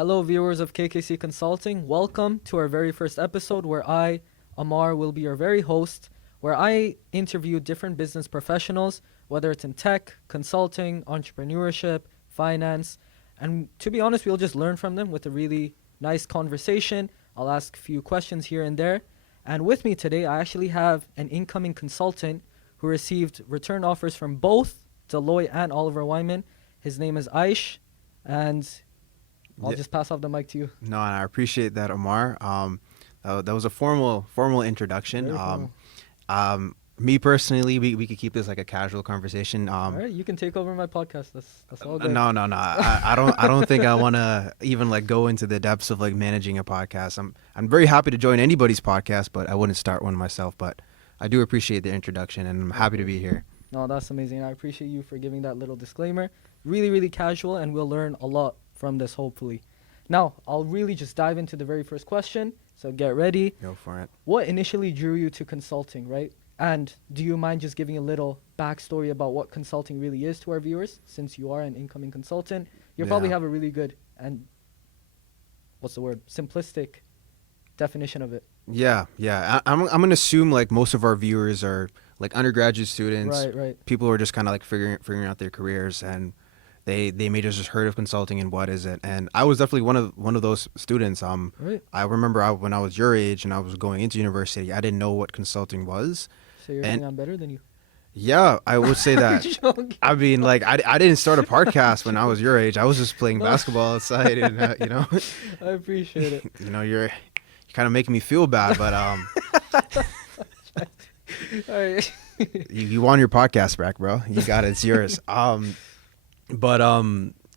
Hello, viewers of KKC Consulting. Welcome to our very first episode where I, Amar, will be your very host, where I interview different business professionals, whether it's in tech, consulting, entrepreneurship, finance. And to be honest, we'll just learn from them with a really nice conversation. I'll ask a few questions here and there. And with me today, I actually have an incoming consultant who received return offers from both Deloitte and Oliver Wyman. His name is Aish, and I'll just pass off the mic to you. No, and I appreciate that, Omar. That was a formal introduction. Very formal. Me personally, we could keep this like a casual conversation. All right, you can take over my podcast. That's all good. No. I don't think I want to even like go into the depths of like managing a podcast. I'm very happy to join anybody's podcast, but I wouldn't start one myself. But I do appreciate the introduction, and I'm happy to be here. No, that's amazing. I appreciate you for giving that little disclaimer. Really, really casual, and we'll learn a lot from this, hopefully. Now, I'll really just dive into the very first question, so get ready. Go for it. What initially drew you to consulting, right? And do you mind just giving a little backstory about what consulting really is to our viewers, since you are an incoming consultant? You probably Yeah. have a really good and, simplistic definition of it. Yeah. I'm gonna assume like most of our viewers are like undergraduate students, Right. people who are just kind of like figuring out their careers, and they may just heard of consulting and what is it. And I was definitely one of those students. Right. I remember when I was your age and I was going into university, I didn't know what consulting was. So you're And- saying I'm better than you? Yeah, I would say that. Joking. I mean, like I didn't start a podcast when I was your age. I was just playing No. basketball outside, and I appreciate it. you're kind of making me feel bad, but All right. you won your podcast back, bro. You got it. It's yours. But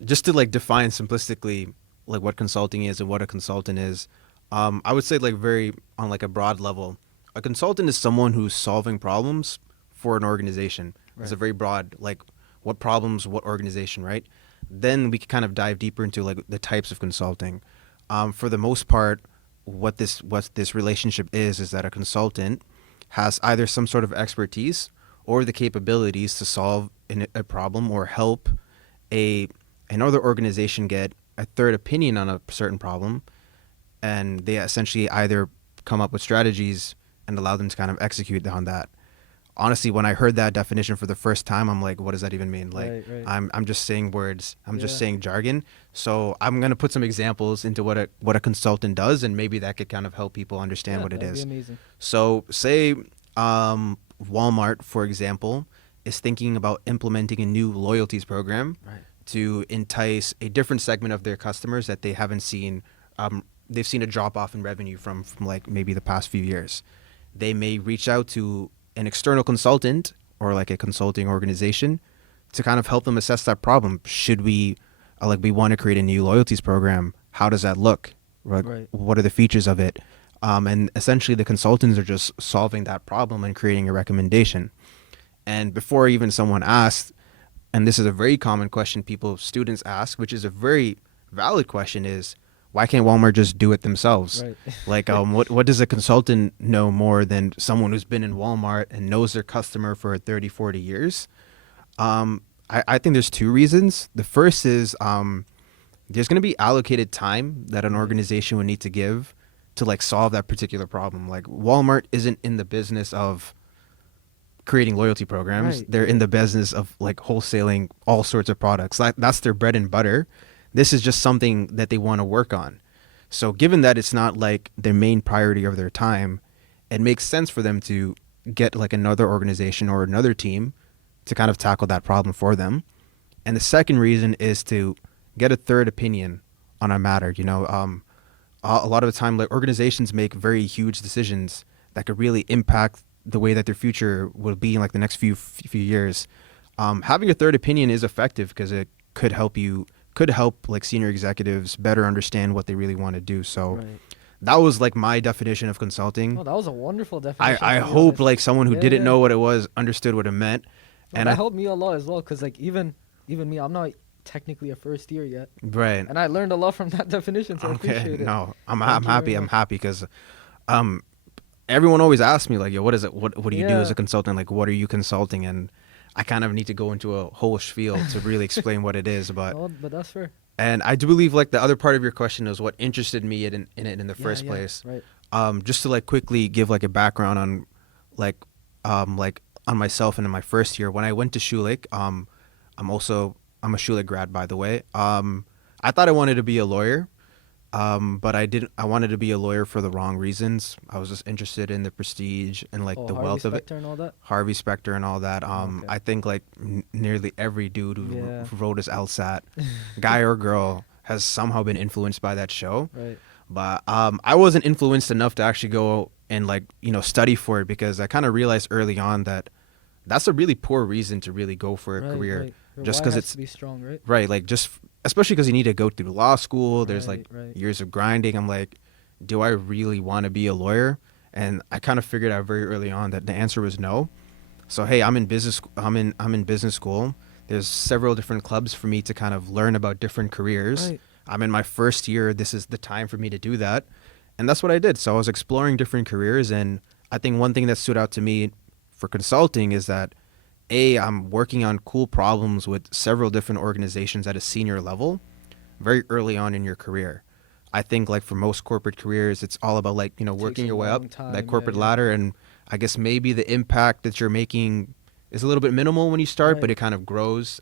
just to like define simplistically like what consulting is and what a consultant is, I would say like very on like a broad level, a consultant is someone who's solving problems for an organization. It's a very broad like what problems, what organization, right? Then we can kind of dive deeper into like the types of consulting. For the most part, what this relationship is that a consultant has either some sort of expertise or the capabilities to solve a problem or help another organization get a third opinion on a certain problem, and they essentially either come up with strategies and allow them to kind of execute on that. Honestly, when I heard that definition for the first time, I'm like, what does that even mean? Like, Right. I'm just saying words. I'm just Yeah. saying jargon. So I'm gonna put some examples into what a consultant does, and maybe that could kind of help people understand what it that'd is. be amazing. So say Walmart, for example, is thinking about implementing a new loyalties program Right. to entice a different segment of their customers that they haven't seen. They've seen a drop off in revenue from like maybe the past few years. They may reach out to an external consultant or like a consulting organization to kind of help them assess that problem. Should we we want to create a new loyalties program? How does that look? Right. What are the features of it? And essentially the consultants are just solving that problem and creating a recommendation. And before even someone asks, and this is a very common question students ask, which is a very valid question, is why can't Walmart just do it themselves? Right. Like, what does a consultant know more than someone who's been in Walmart and knows their customer for 30, 40 years? I think there's two reasons. The first is there's going to be allocated time that an organization would need to give to like solve that particular problem. Like Walmart isn't in the business of creating loyalty programs. Right. They're in the business of like wholesaling all sorts of products. That's their bread and butter. This is just something that they want to work on. So given that it's not like their main priority of their time, it makes sense for them to get like another organization or another team to kind of tackle that problem for them. And the second reason is to get a third opinion on a matter. A lot of the time, like organizations make very huge decisions that could really impact the way that their future will be in like the next few years. Having a third opinion is effective because it could help like senior executives better understand what they really want to do. So Right. that was like my definition of consulting. Oh, that was a wonderful definition. I to be hope honest. like someone who Yeah, didn't yeah. know what it was understood what it meant. No, And that I, helped me a lot as well, because like even me, I'm not technically a first year yet, right. and I learned a lot from that definition, so I appreciate it. No, I'm Thank you happy. very I'm much. happy because everyone always asks me like, yo, what is it? What do you do as Yeah. a consultant? Like, what are you consulting? And I kind of need to go into a whole spiel to really explain what it is. But No, but that's fair. And I do believe like the other part of your question is what interested me in it in the Yeah, first yeah, place. right. Just to like quickly give like a background on like like on myself and in my first year when I went to Schulich. I'm a Schulich grad, by the way. I thought I wanted to be a lawyer. But I didn't. I wanted to be a lawyer for the wrong reasons. I was just interested in the prestige and like Oh, the Harvey wealth of it, Specter and all that. Harvey Specter and all that. Okay. I think like nearly every dude Yeah. who wrote his LSAT, guy or girl, has somehow been influenced by that show. Right. But I wasn't influenced enough to actually go and like study for it because I kind of realized early on that that's a really poor reason to really go for a Right. career, Right. Your just why because has it's to be strong, right? right. Like just especially because you need to go through law school. There's like Right. Right. years of grinding. I'm like, do I really want to be a lawyer? And I kind of figured out very early on that the answer was no. So hey, I'm in business. I'm in business school. There's several different clubs for me to kind of learn about different careers. Right. I'm in my first year. This is the time for me to do that, and that's what I did. So I was exploring different careers, and I think one thing that stood out to me for consulting is that I'm working on cool problems with several different organizations at a senior level very early on in your career. I think like for most corporate careers, it's all about like, Takes working a your way up long time. that Yeah. corporate Yeah. ladder. And I guess maybe the impact that you're making is a little bit minimal when you start, but Right. it kind of grows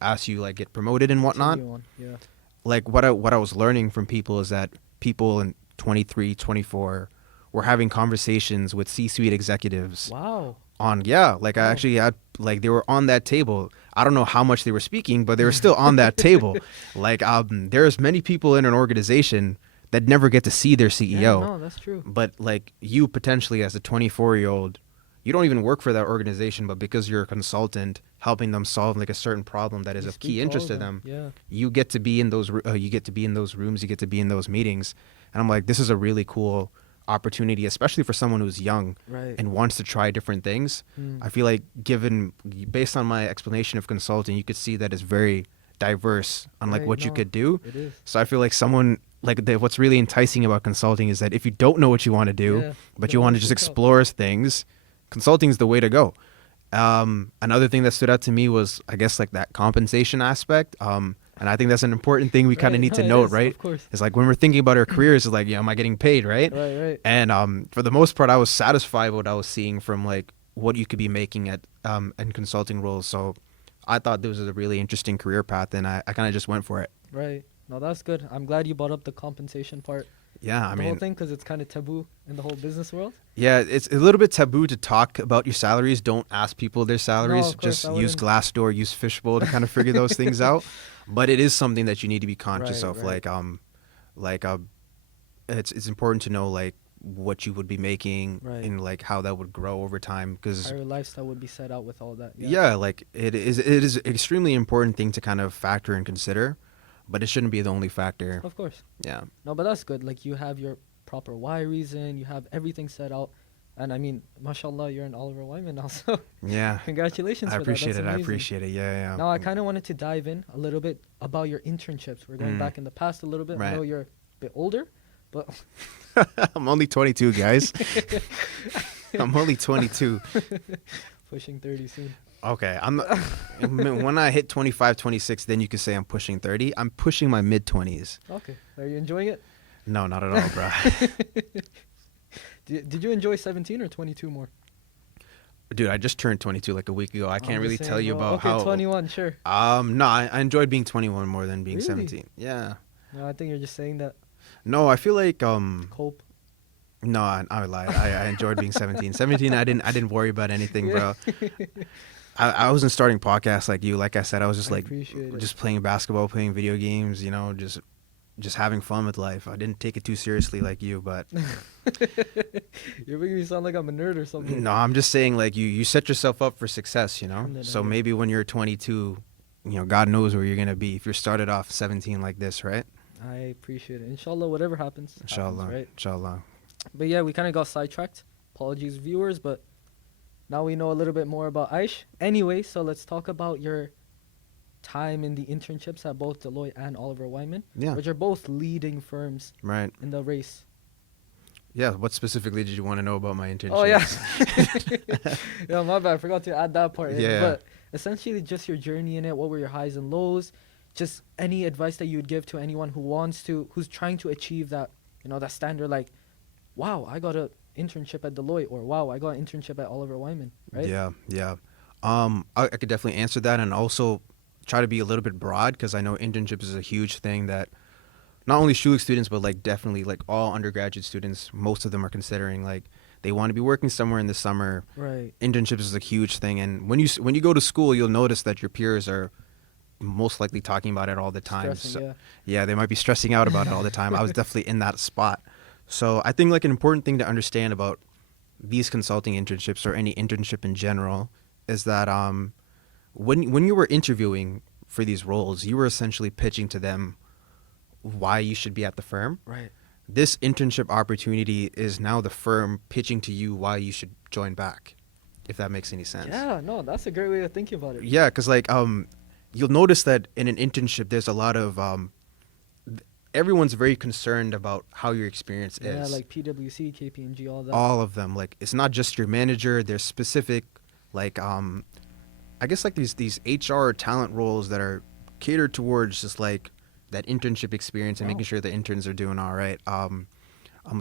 as you like get promoted and whatnot. Continue on. Yeah. Like what I was learning from people is that people in 23, 24 were having conversations with C-suite executives Wow. like I Wow. actually had like they were on that table. I don't know how much they were speaking, but they were still on that table. Like there's many people in an organization that never get to see their CEO. Yeah, no, that's true. But like you potentially as a 24-year-old, you don't even work for that organization, but because you're a consultant helping them solve like a certain problem that is You of speak key to all interest of to them, Yeah. you get to be in those you get to be in those rooms, you get to be in those meetings. And I'm like, this is a really cool opportunity, especially for someone who's young Right. and wants to try different things. Mm. I feel like based on my explanation of consulting, you could see that it's very diverse on like Right, what you no, could do. It is. So I feel like someone like what's really enticing about consulting is that if you don't know what you want to do, Yeah, but can you want to always just reach out. explore things, consulting is the way to go. Another thing that stood out to me was I guess like that compensation aspect. And I think that's an important thing we kind of Right, need no, to it note, is, right? Of course. It's like when we're thinking about our careers, it's like, am I getting paid, right? Right. Right. And for the most part, I was satisfied with what I was seeing from like what you could be making at in consulting roles. So I thought this was a really interesting career path, and I kind of just went for it. Right. No, that's good. I'm glad you brought up the compensation part. Yeah, I The whole mean, thing, because it's kind of taboo in the whole business world. yeah, it's a little bit taboo to talk about your salaries. Don't ask people their salaries. of course, Just I use wouldn't. Glassdoor, use Fishbowl to kind of figure those things out. But it is something that you need to be conscious Right, of. right. Like it's important to know like what you would be making Right. and like how that would grow over time because How your lifestyle would be set out with all that. yeah, like it is an extremely important thing to kind of factor and consider, but it shouldn't be the only factor. Of course. Yeah. No, but that's good. Like, you have your proper why reason. You have everything set out. And I mean, mashallah, you're an Oliver Wyman now. So Yeah. congratulations I for appreciate that. it. That's I amazing. appreciate it. Yeah, yeah. Now, I kind of wanted to dive in a little bit about your internships. We're going Mm. back in the past a little bit. I Right. know you're a bit older, but I'm only 22, guys. I'm only 22. pushing 30 soon. Okay, I'm not, when I hit 25, 26, then you could say I'm pushing 30. I'm pushing my mid 20s. Okay. Are you enjoying it? No, not at all, bro. Did you enjoy 17 or 22 more? Dude, I just turned 22 like a week ago. I I'm can't the really same, tell you bro. about okay, how 21, sure. No, I enjoyed being 21 more than being Really? 17. Yeah. No, I think you're just saying that No, I feel like cope. no, I lied. I enjoyed being 17. 17, I didn't worry about anything, Yeah. bro. I wasn't starting podcasts like you. Like I said, I was just I like appreciate it. just playing basketball, playing video games, just having fun with life. I didn't take it too seriously like you, but You're making me sound like I'm a nerd or something. no, I'm just saying like you set yourself up for success, Alhamdulillah, So yeah. maybe when you're 22, God knows where you're going to be if you're started off 17 like this, right? I appreciate it. Inshallah, whatever happens, Inshallah. happens, right? Inshallah. But yeah, we kind of got sidetracked. Apologies, viewers, but now we know a little bit more about Aish. Anyway, so let's talk about your time in the internships at both Deloitte and Oliver Wyman, Yeah. which are both leading firms Right. in the race. Yeah, what specifically did you want to know about my internship? Oh, yeah. Yeah, my bad. I forgot to add that part in. Yeah. But essentially, just your journey in it. What were your highs and lows? just any advice that you would give to anyone who's trying to achieve that, that standard, like, wow, I got a internship at Deloitte, or wow, I got an internship at Oliver Wyman, right? Yeah, yeah. I could definitely answer that, and also try to be a little bit broad, because I know internships is a huge thing that not only Schulich students, but like definitely like all undergraduate students, most of them are considering, like they want to be working somewhere in the summer. Right. Internships is a huge thing, and when you go to school, you'll notice that your peers are most likely talking about it all the time. Stressing, yeah. Yeah, they might be stressing out about it all the time. I was definitely in that spot. So I think like an important thing to understand about these consulting internships, or any internship in general, is that when you were interviewing for these roles, you were essentially pitching to them why you should be at the firm. Right. This internship opportunity is now the firm pitching to you why you should join back, if that makes any sense. Yeah, no, that's a great way of thinking about it. Yeah, because like you'll notice that in an internship, there's a lot of everyone's very concerned about how your experience Yeah, is. like PwC, KPMG, all that. All of them. Like, it's not just your manager. There's specific, like I guess like these HR talent roles that are catered towards just like that internship experience and Wow. making sure the interns are doing all right.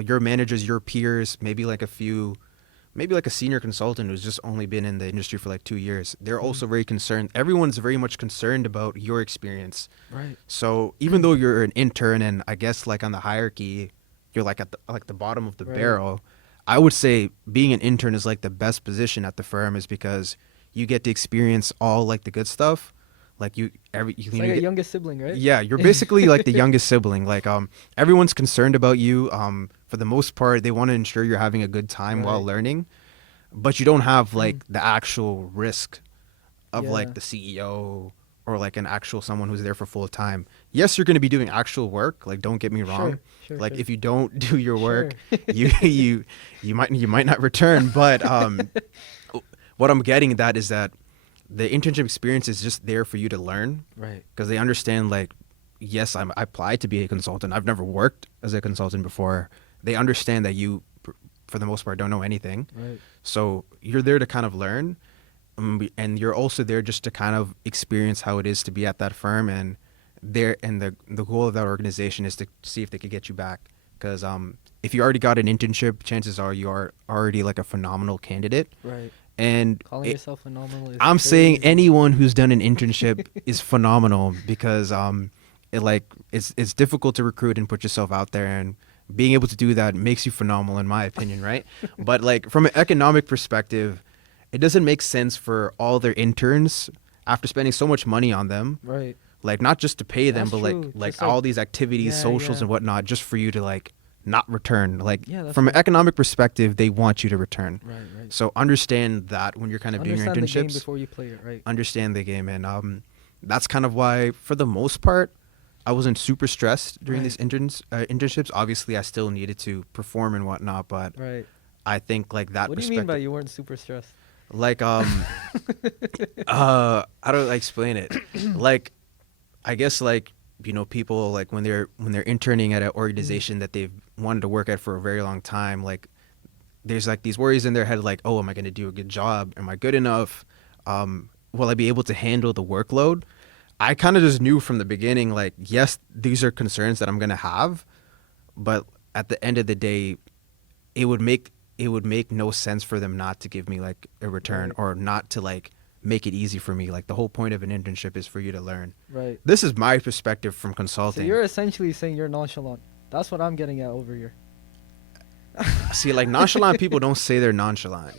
Your managers, your peers, maybe like a senior consultant who's just only been in the industry for like 2 years. They're also very concerned. Everyone's very much concerned about your experience. Right. So even though you're an intern, and I guess like on the hierarchy, you're like at the bottom of the Right. barrel, I would say being an intern is like the best position at the firm, is because you get to experience all like the good stuff. Like you It's like a youngest sibling, right? yeah, you're basically like the youngest sibling. Like everyone's concerned about you. For the most part, they want to ensure you're having a good time while Right. learning, but you don't have like the actual risk of Yeah. like the CEO, or like an actual someone who's there for full time. Yes, you're going to be doing actual work. Like, don't get me wrong. Sure, Like sure. if you don't do your work, Sure. you might not return. But what I'm getting at that is that the internship experience is just there for you to learn, Right. because they understand like, yes, I applied to be a consultant. I've never worked as a consultant before. They understand that you, for the most part, don't know anything. Right. So you're there to kind of learn, and you're also there just to kind of experience how it is to be at that firm. And the goal of that organization is to see if they could get you back. Because if you already got an internship, chances are you are already like a phenomenal candidate. Right. And Calling yourself phenomenal is I'm saying crazy. anyone who's done an internship is phenomenal, because it's difficult to recruit and put yourself out there, and being able to do that makes you phenomenal, in my opinion, right? But like from an economic perspective, it doesn't make sense for all their interns, after spending so much money on them, Right. like not just to pay them, That's but true. like Just, like- all these activities, Yeah, socials yeah. and whatnot, just for you to like not return. Like Yeah, that's from an right. economic perspective, they want you to return. Right. Right. So understand that when you're kind of doing your Understand the game internships, before you play it. Right. understand the game. And that's kind of why, for the most part, I wasn't super stressed during these Right. internships. Obviously, I still needed to perform and whatnot, but Right. I think like that What do you perspective, mean by you weren't super stressed? like how do I explain it? Like, I guess like, people like when they're interning at an organization that they've wanted to work at for a very long time, like there's like these worries in their head, like, oh, am I going to do a good job? Am I good enough? Will I be able to handle the workload? I kind of just knew from the beginning, like, yes, these are concerns that I'm going to have, but at the end of the day, it would make no sense for them not to give me like a return, Right. or not to like make it easy for me. Like, the whole point of an internship is for you to learn. Right. This is my perspective from So consulting. you're essentially saying you're nonchalant. That's what I'm getting at over here. See, like, nonchalant people don't say they're nonchalant,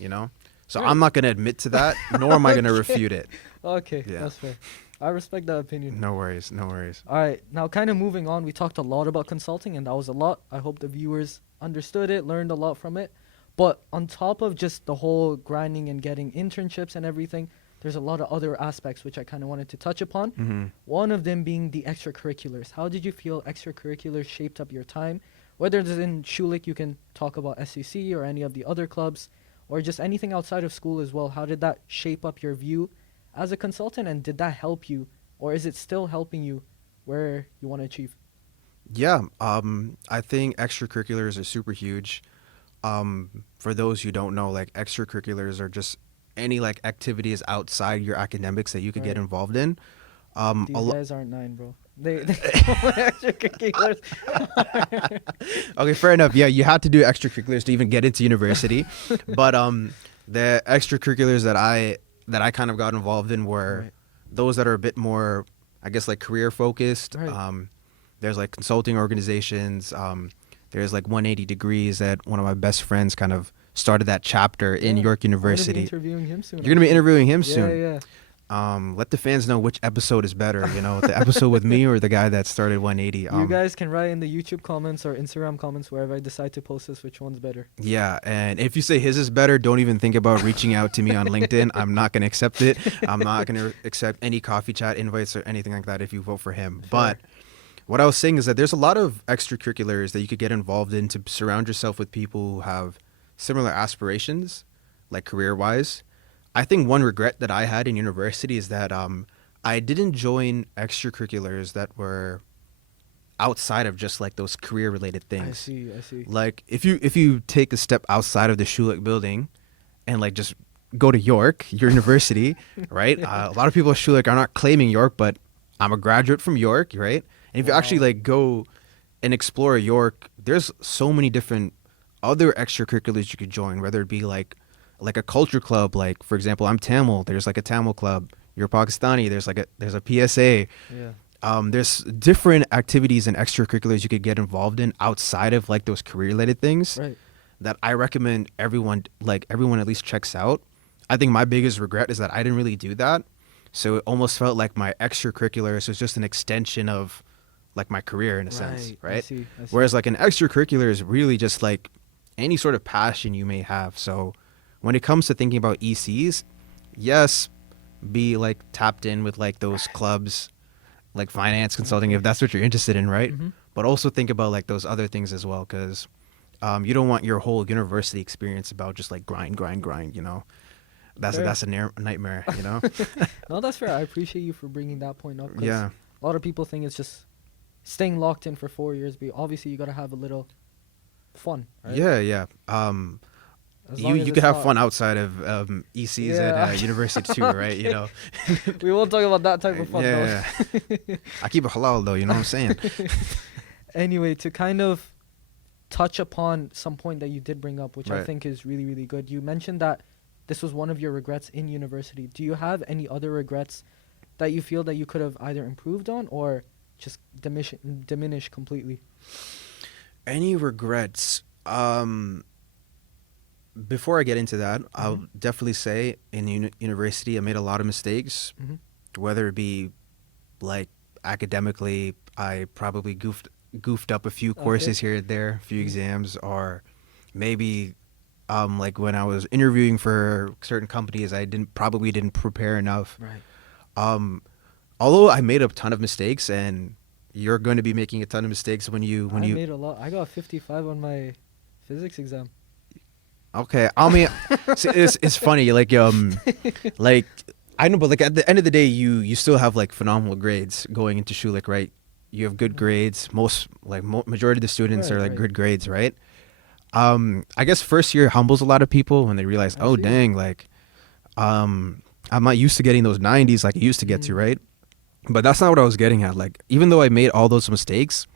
So Right. I'm not going to admit to that, nor am I going to refute it. Okay, Yeah. that's fair. I respect that opinion. No worries, no worries. All right, now kind of moving on, we talked a lot about consulting, and that was a lot. I hope the viewers understood it, learned a lot from it. But on top of just the whole grinding and getting internships and everything, there's a lot of other aspects which I kind of wanted to touch upon. Hmm. One of them being the extracurriculars. How did you feel extracurriculars shaped up your time? Whether it's in Schulich, you can talk about SCC or any of the other clubs, or just anything outside of school as well. How did that shape up your view as a consultant, and did that help you, or is it still helping you where you want to achieve? Yeah, I think extracurriculars are super huge. For those who don't know, like, extracurriculars are just any like activities outside your academics that you could get Right. involved in. These a lo- guys aren't 9, bro. They extracurriculars. okay, fair enough. Yeah, you had to do extracurriculars to even get into university, but the extracurriculars that I kind of got involved in were Right. those that are a bit more, I guess, like career focused. Right. There's like consulting organizations. There's like 180 degrees that one of my best friends kind of started that chapter in Yeah. York I'm gonna be University. interviewing him soon. You're gonna be actually. interviewing him Yeah, soon. yeah. Let the fans know which episode is better. You know, the episode with me or the guy that started 180. You guys can write in the YouTube comments or Instagram comments wherever I decide to post this which one's better. Yeah, and if you say his is better, don't even think about reaching out to me on LinkedIn. I'm not going to accept it. I'm not going to accept any coffee chat invites or anything like that if you vote for him. But what I was saying is that there's a lot of extracurriculars that you could get involved in to surround yourself with people who have similar aspirations, like career-wise. I think one regret that I had in university is that I didn't join extracurriculars that were outside of just like those career-related things. I see. Like if you take a step outside of the Schulich building and like just go to York University, right? A lot of people at Schulich are not claiming York, but I'm a graduate from York, right? And if you actually Wow. like go and explore York, there's so many different other extracurriculars you could join, whether it be like a culture club, like for example, I'm Tamil, there's like a Tamil club. You're Pakistani, there's a PSA. Yeah. There's different activities and extracurriculars you could get involved in outside of like those career related things Right. that I recommend everyone at least checks out. I think my biggest regret is that I didn't really do that. So it almost felt like my extracurriculars was just an extension of like my career in a sense, I right? see. Whereas like an extracurricular is really just like any sort of passion you may have. So when it comes to thinking about ECs, yes, be like tapped in with like those clubs, like finance consulting, if that's what you're interested in, right? Mhm. But also think about like those other things as well, because you don't want your whole university experience about just like grind, you know? That's Fair. a nightmare, you know? No, that's fair. I appreciate you for bringing that point up. 'Cause Yeah. a lot of people think it's just staying locked in for 4 years, but obviously you gotta have a little fun, right? Yeah. As long as You it's could have not- fun outside of ECs at Yeah. university too, right? You know? We won't talk about that type of fun. Yeah. I keep it halal though, you know what I'm saying? Anyway, to kind of touch upon some point that you did bring up, which I Right. think is really, really good. You mentioned that this was one of your regrets in university. Do you have any other regrets that you feel that you could have either improved on or just diminish completely? Any regrets? Before I get into that, I'll definitely say in university I made a lot of mistakes, Mhm. whether it be like academically, I probably goofed up a few courses here and there, a few exams, or maybe like when I was interviewing for certain companies, I probably didn't prepare enough. Right. Although I made a ton of mistakes, and you're going to be making a ton of mistakes when you I made a lot. I got 55 on my physics exam. Okay, I mean, see, it's funny, like like I know, but like at the end of the day, you still have like phenomenal grades going into Schulich, right? You have good grades. Most like majority of the students Right, are like right. good grades, right? I guess first year humbles a lot of people when they realize, I oh see. dang, like I'm not used to getting those 90s like I used to get to, right? But that's not what I was getting at. Like even though I made all those mistakes,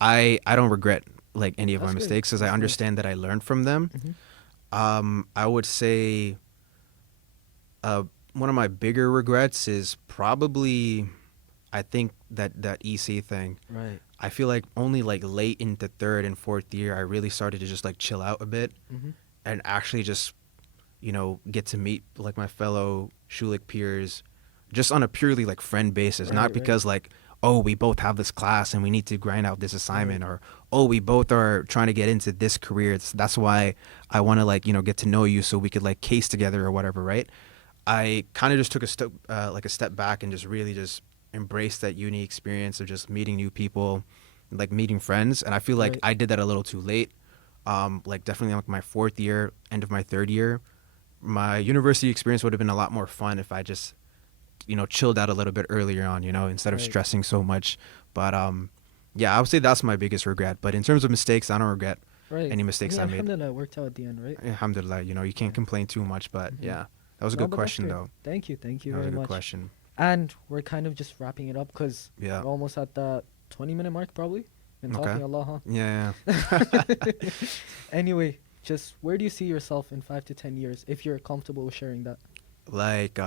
I don't regret like any of my That's good. mistakes, because I That's good. understand that I learned from them. I would say one of my bigger regrets is probably, I think that EC thing. Right. I feel like only like late into third and fourth year, I really started to just like chill out a bit and actually just, get to meet like my fellow Schulich peers just on a purely like friend basis, Right, not right. because like, oh, we both have this class and we need to grind out this assignment, or, oh, we both are trying to get into this career. That's why I want to like, get to know you so we could like case together or whatever, right? I kind of just took a step back and just really just embraced that uni experience of just meeting new people, like meeting friends. And I feel like Right. I did that a little too late. Like definitely like my fourth year, end of my third year, my university experience would have been a lot more fun if I just, chilled out a little bit earlier on, instead of Right. stressing so much. But yeah, I would say that's my biggest regret. But in terms of mistakes, I don't regret Right. any mistakes I made. Alhamdulillah, it worked out at the end, right? Alhamdulillah, you can't complain too much. But yeah, that was a No, good but that's question great. though. Thank you That was very a good much. question. And we're kind of just wrapping it up because Yeah. we're almost at the 20-minute mark, probably. Been talking Okay. a lot, huh? Yeah. Anyway, just where do you see yourself in 5 to 10 years if you're comfortable with sharing that? Like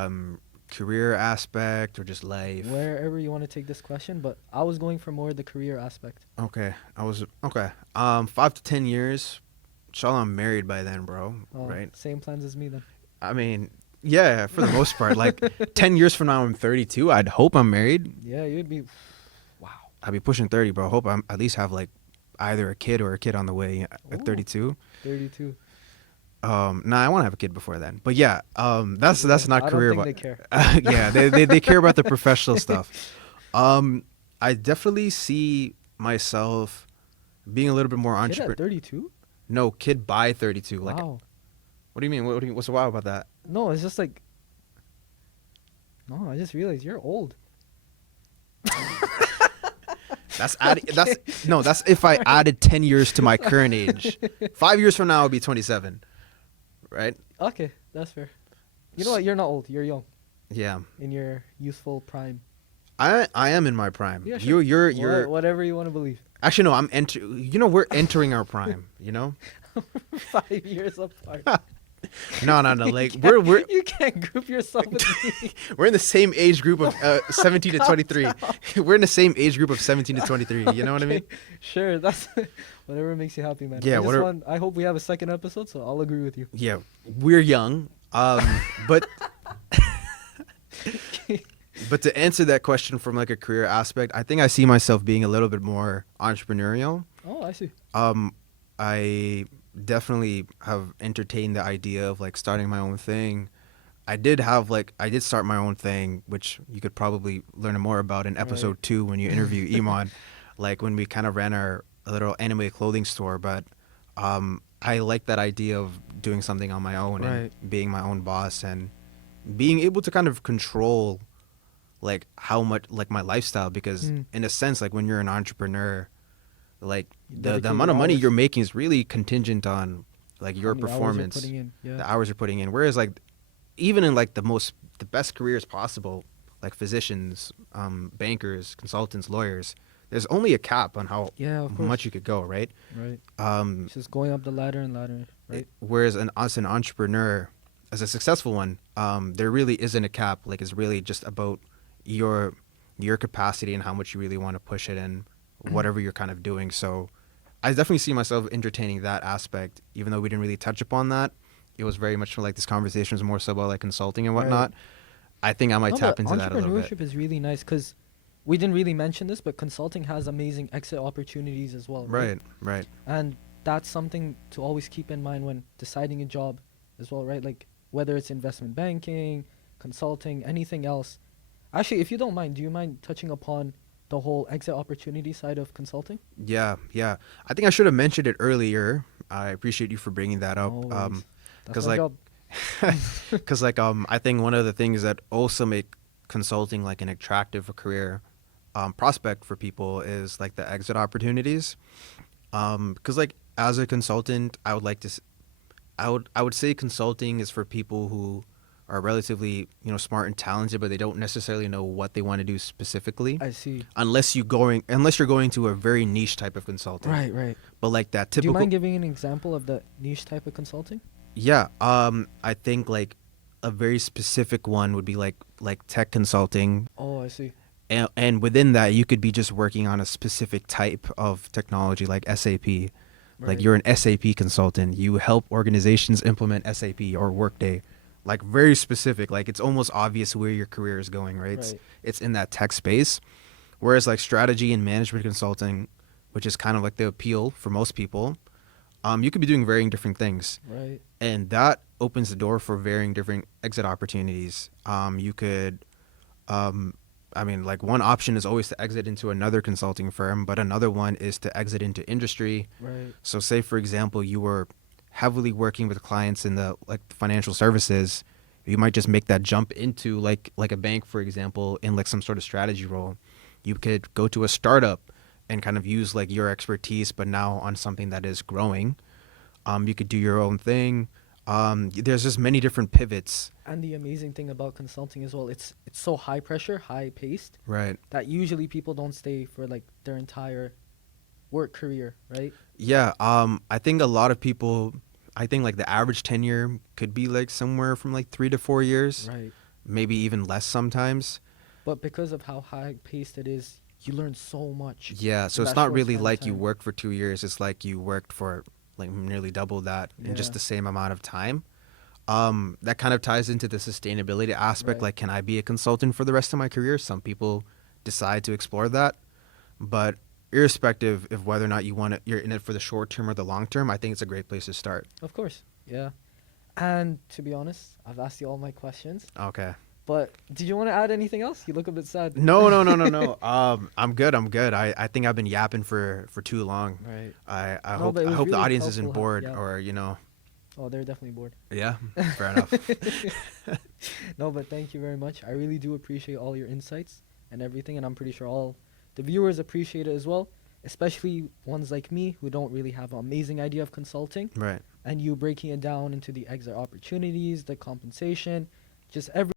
career aspect or just life. Wherever you want to take this question, but I was going for more the career aspect. Okay. I was okay. 5 to 10 years. Inshallah, I'm married by then, bro. Oh, Right? same plans as me then. I mean, yeah, for the most part. Like 10 years from now, I'm 32. I'd hope I'm married. Yeah, you'd be. Wow. I'd be pushing 30, bro. I hope I'm at least have like either a kid or a kid on the way at Ooh. 32. 32. Nah, I want to have a kid before then. But yeah, that's not I career. don't think they care. Yeah, they care about the professional stuff. I definitely see myself being a little bit more Kid entrepreneur. at 32? No, kid by 32. Like, Wow. what do you mean? What's so wild about that? No, it's just like. No, I just realized you're old. That's that's if I added 10 years to my current age. 5 years from now, I'll be 27, right? Okay, that's fair. You know what? You're not old. You're young. Yeah, In your youthful prime. I am in my prime. Yeah, sure. You're Whatever you want to believe. actually no. We're entering our prime. You know. 5 years apart. No. Like we're You can't group yourself with me. we're in the same age group of 17 to 23. We're in the same age group of 17 to 23. You know what I mean? Sure, that's whatever makes you happy, man. Yeah, I hope we have a second episode, so I'll agree with you. Yeah, we're young. But but to answer that question from like a career aspect, I think I see myself being a little bit more entrepreneurial. Oh, I see. I definitely have entertained the idea of like starting my own thing. I did start my own thing, which you could probably learn more about in episode Right. 2 when you interview Iman, like when we kind of ran our little anime clothing store. But I like that idea of doing something on my own Right. and being my own boss and being able to kind of control like how much like my lifestyle, because in a sense, like when you're an entrepreneur, like You the dedicate amount your of money hours. you're making is really contingent on like your How many hours you're performance, putting in, yeah. the hours you're putting in. Whereas like even in like the best careers possible, like physicians, bankers, consultants, lawyers, there's only a cap on how Yeah, of course. much you could go, right? Right. Um, It's just going up the ladder and ladder, right? whereas as an entrepreneur, as a successful one, there really isn't a cap. Like it's really just about your capacity and how much you really want to push it in whatever you're kind of doing. So I definitely see myself entertaining that aspect, even though we didn't really touch upon that. It was very much like this conversation was more so about like consulting and Right. whatnot. I think I might No, tap but into that a little bit. entrepreneurship is really nice because we didn't really mention this, but consulting has amazing exit opportunities as well. Right. And that's something to always keep in mind when deciding a job as well, right? Like whether it's investment banking, consulting, anything else. Actually, if you don't mind, do you mind touching upon the whole exit opportunity side of consulting? Yeah. I think I should have mentioned it earlier. I appreciate you for bringing that up. No worries. That's 'cause my like- job. Because like I think one of the things that also make consulting like an attractive career prospect for people is like the exit opportunities. Because like as a consultant, I would like to I would say consulting is for people who are relatively smart and talented, but they don't necessarily know what they want to do specifically. I see. Unless you're going to a very niche type of consulting. Right. But like that Do you typical. mind giving an example of the niche type of consulting? Yeah, I think like a very specific one would be like tech consulting, Oh, I see. and within that you could be just working on a specific type of technology like SAP. Like Right. you're an SAP consultant, you help organizations implement SAP or Workday, like very specific. Like it's almost obvious where your career is going, right? Right. It's in that tech space. Whereas like strategy and management consulting, which is kind of like the appeal for most people, you could be doing varying different things. Right. And that opens the door for varying different exit opportunities. You could, like one option is always to exit into another consulting firm, but another one is to exit into industry. Right. So say, for example, you were heavily working with clients in the like financial services, you might just make that jump into like a bank, for example, in like some sort of strategy role. You could go to a startup and kind of use like your expertise, but now on something that is growing. You could do your own thing. There's just many different pivots. And the amazing thing about consulting as well, it's so high pressure, high paced, Right. that usually people don't stay for like their entire work career, right? Yeah. I think a lot of people. I think like the average tenure could be like somewhere from like 3 to 4 years, Right. maybe even less sometimes. But because of how high paced it is, you learn so much Yeah. So in it's that not short really span of like you time. worked for 2 years. It's like you worked for like nearly double that in just Yeah. the same amount of time. That kind of ties into the sustainability aspect. Right. Like, can I be a consultant for the rest of my career? Some people decide to explore that, but irrespective of whether or not you're in it for the short term or the long term, I think it's a great place to start. Of course. Yeah. And to be honest, I've asked you all my questions. Okay. But did you want to add anything else? You look a bit sad. No, no, no, no, no. I'm good. I'm good. I think I've been yapping for too long. Right. I No, hope but it I was hope the really audience isn't helpful bored yeah. or you know. Oh, they're definitely bored. Yeah. Fair enough. No, but thank you very much. I really do appreciate all your insights and everything, and I'm pretty sure all the viewers appreciate it as well, especially ones like me who don't really have an amazing idea of consulting, Right. and you breaking it down into the exit opportunities, the compensation, just every